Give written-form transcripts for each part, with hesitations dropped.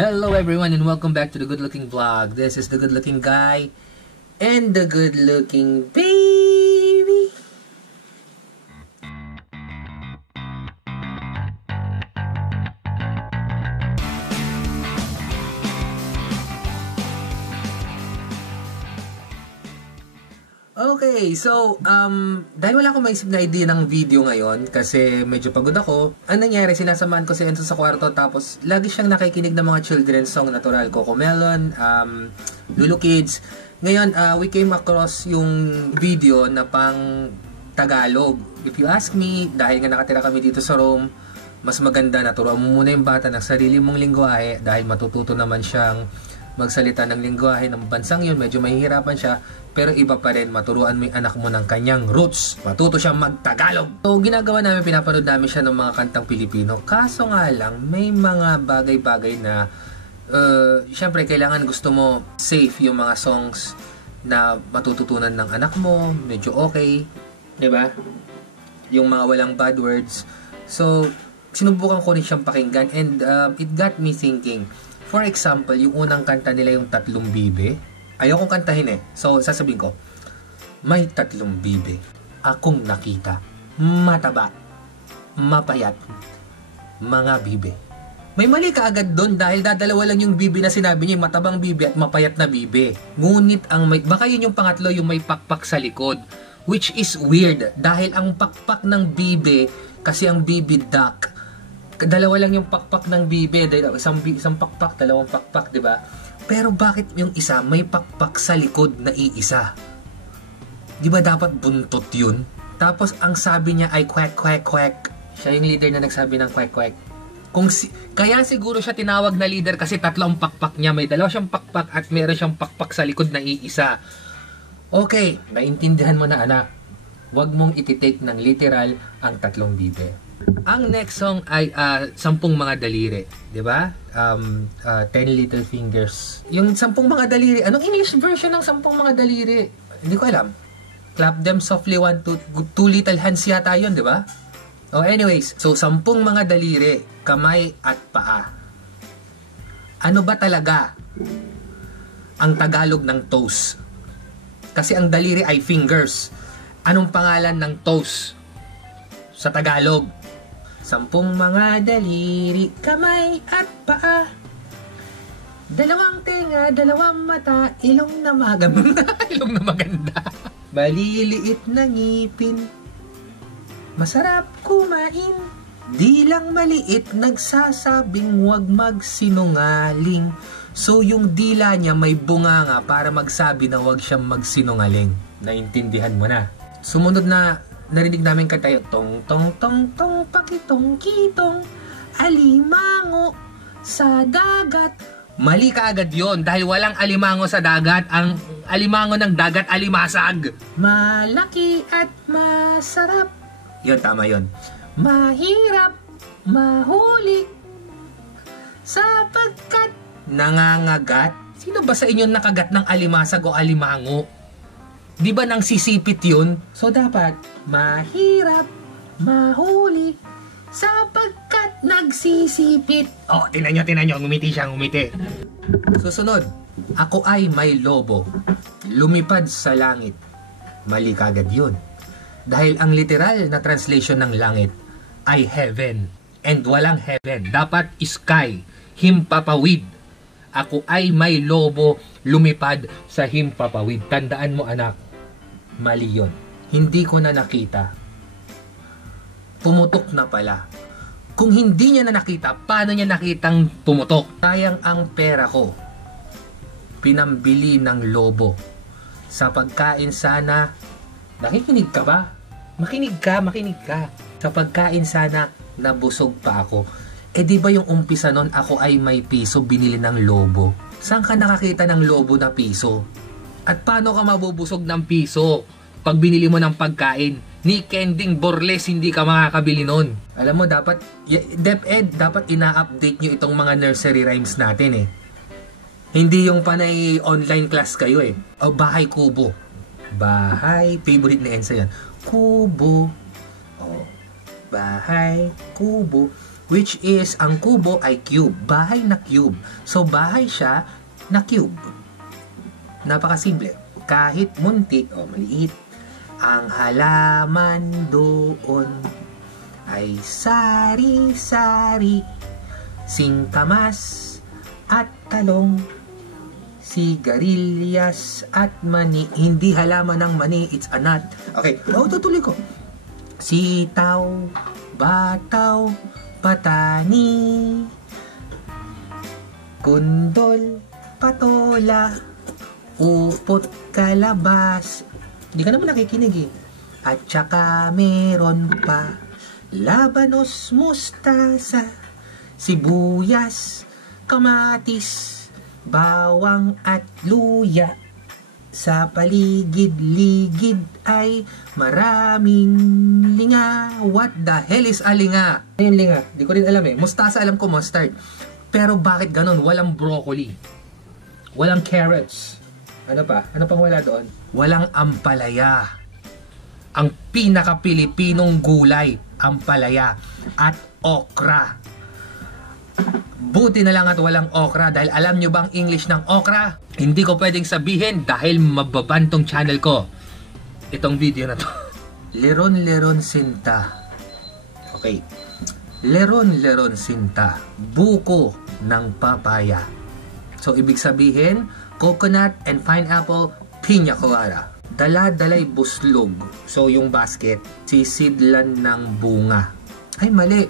Hello everyone and welcome back to the Good Looking Vlog. This is the Good Looking Guy and the Good Looking Baby. Okay, so, dahil wala akong maisip na idea ng video ngayon kasi medyo pagod ako, ang nangyari, sinasamahan ko si Enzo sa kwarto tapos lagi siyang nakikinig ng mga children's song, natural, Cocomelon, Lulu Kids. Ngayon, we came across yung video na pang Tagalog. If you ask me, dahil nga nakatira kami dito sa Rome, mas maganda na turuan mo muna yung bata ng sarili mong lingwahe dahil matututo naman siyang magsalita ng lingwahe ng bansang yun, medyo mahihirapan siya, pero iba pa rin, maturuan mo yung anak mo ng kanyang roots, matuto siyang mag-Tagalog. So, ginagawa namin, pinapanood namin siya ng mga kantang Pilipino, kaso nga lang, may mga bagay-bagay na, syempre, kailangan gusto mo safe yung mga songs na matututunan ng anak mo, medyo okay, diba? Yung mga walang bad words. So, sinubukan ko rin siyang pakinggan and it got me thinking. For example, yung unang kanta nila yung Tatlong Bibe. Ayokong kantahin eh. So, sasabihin ko, may tatlong bibe akong nakita. Mataba, mapayat, mga bibe. May mali ka agad doon dahil dadalawa lang yung bibe na sinabi niya, matabang bibe at mapayat na bibe. Ngunit, baka yun yung pangatlo, yung may pakpak sa likod. Which is weird dahil ang pakpak ng bibe, kasi ang bibe duck, dalawa lang yung pakpak ng bibe, isang pakpak, dalawang pakpak, di ba? Pero bakit yung isa may pakpak sa likod na iisa? Di ba dapat buntot yun? Tapos ang sabi niya ay quack quack quack. Siya yung leader na nagsabi ng quack quack. Kaya siguro siya tinawag na leader kasi tatlo ang pakpak niya. May dalawa siyang pakpak at meron siyang pakpak sa likod na iisa. Okay, naintindihan mo na anak. Huwag mong ititake ng literal ang tatlong bibe. Ang next song ay Sampung Mga Daliri, 'di ba? 10 Little Fingers. Yung Sampung Mga Daliri, anong English version ng Sampung Mga Daliri? Hindi ko alam. Clap them softly, 1, 2 little hands yata 'yon, 'di ba? Oh, anyways, so Sampung Mga Daliri, kamay at paa. Ano ba talaga ang Tagalog ng toes? Kasi ang daliri ay fingers. Anong pangalan ng toes sa Tagalog? Sampung mga daliri, kamay at paa. Dalawang tenga, dalawang mata, ilong na maganda. Ilong na maganda. Maliliit na ngipin, masarap kumain. Di lang maliit, nagsasabing huwag magsinungaling. So yung dila niya may bunganga para magsabi na huwag siyang magsinungaling. Naintindihan mo na. Sumunod na narinig namin kanta yung tong tong tong tong pakitong kitong alimango sa dagat. Mali ka agad yon dahil walang alimango sa dagat. Ang alimango ng dagat, alimasag. Malaki at masarap. Yun, tama yun. Mahirap mahuli sapagkat nangangagat. Sino ba sa inyo nakagat ng alimasag o alimango? Di ba nang sisipit yun? So dapat, mahirap mahuli sapagkat nagsisipit. Oh, tinan nyo, ngumiti siya, ngumiti. Susunod, ako ay may lobo, lumipad sa langit. Mali kagad yun. Dahil ang literal na translation ng langit ay heaven. And walang heaven. Dapat sky, himpapawid. Ako ay may lobo, lumipad sa himpapawid. Tandaan mo anak, mali yun. Hindi ko na nakita. Pumutok na pala. Kung hindi niya na nakita, paano niya nakitang pumutok? Sayang ang pera ko. Pinambili ng lobo. Sa pagkain sana, nakikinig ka ba? Makinig ka. Sa pagkain sana, nabusog pa ako. Eh di ba yung umpisa nun, ako ay may piso, binili ng lobo? Saan ka nakakita ng lobo na piso? At paano ka mabubusog ng piso pag binili mo ng pagkain? Ni Kending Borles, hindi ka makakabili nun. Alam mo, dapat, DepEd, dapat ina-update nyo itong mga nursery rhymes natin eh. Hindi yung panay online class kayo eh. O, bahay kubo. Bahay, favorite ni Ensa yan. Kubo. O, bahay, kubo, which is, ang kubo ay cube, bahay na cube. So, bahay siya na cube. Napakasimple. Kahit muntik o maliit, ang halaman doon ay sari-sari, singkamas at talong, sigarilyas at mani. Hindi halaman ng mani, it's a nut. Okay, tutuloy ko. Sitaw, bataw, patani, kundol, patola, upot, kalabas. Hindi ka naman nakikinig eh. At saka meron pa labanos, mustasa, sibuyas, kamatis, bawang at luya. Sa paligid-ligid ay maraming linga. What the hell is a linga? Ano yung linga? Di ko rin alam eh. Mustasa alam ko, mustard. Pero bakit ganon? Walang broccoli. Walang carrots. Ano pa? Ano pang wala doon? Walang ampalaya. Ang pinaka-Pilipinong gulay, ampalaya at okra. Buti na lang at walang okra dahil alam nyo bang English ng okra? Hindi ko pwedeng sabihin dahil mababan tong channel ko. Itong video na to. Leron-leron sinta. Okay. Leron-leron sinta. Buko ng papaya. So, ibig sabihin, coconut and pineapple, piña colada. Dala-dalay buslog. So, yung basket, sisidlan ng bunga. Ay, mali.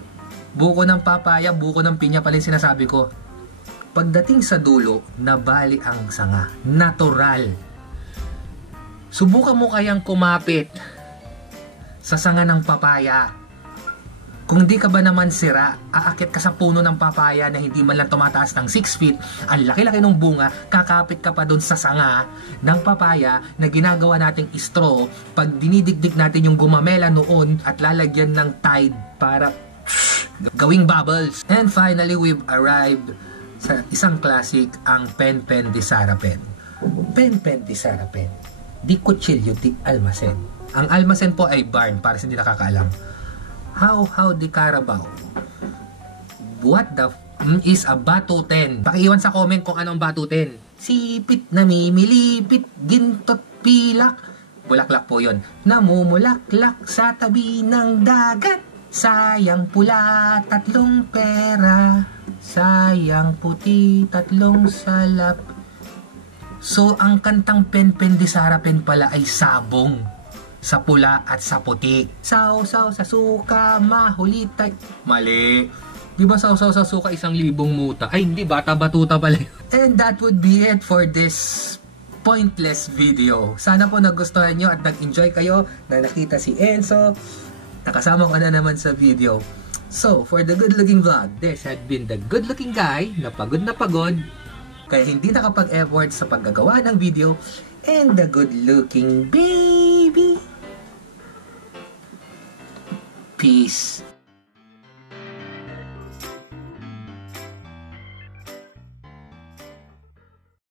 Buko ng papaya, buko ng pinya pala yung sinasabi ko. Pagdating sa dulo, nabali ang sanga. Natural. Subukan mo kayang kumapit sa sanga ng papaya. Kung di ka ba naman sira, aakit ka sa puno ng papaya na hindi man lang tumataas ng 6 feet, ang laki-laki ng bunga, kakapit ka pa dun sa sanga ng papaya na ginagawa nating straw pag dinidikdik natin yung gumamela noon at lalagyan ng Tide para gawing bubbles. And finally, we've arrived sa isang classic, ang pen-pen di Sarapen. Pen-pen di Sarapen. Di kutsilyo di almasen. Ang almasen po ay barn para sa hindi nakakaalam. How di Carabao? What the is a batuten? Pakiiwan sa comment kung anong batuten. Sipit na mimilipit, gintot pilak. Bulaklak po yun. Namumulaklak sa tabi ng dagat. Sayang pula, tatlong pera. Sayang puti, tatlong salap. So, ang kantang pen-pen di Sarapen pala ay sabong. Sa pula at sa puti. Saw-saw sa suka, mahulitay. Mali. Di ba saw-saw sa suka 1,000 muta? Ay, hindi. Bata-batuta pala. And that would be it for this pointless video. Sana po nagustuhan nyo at nag-enjoy kayo na nakita si Enzo. Nakasama ko na naman sa video. So, for the good looking vlog, this had been the good looking guy na pagod kaya hindi nakapag-effort sa paggagawa ng video, and the good looking baby. Peace.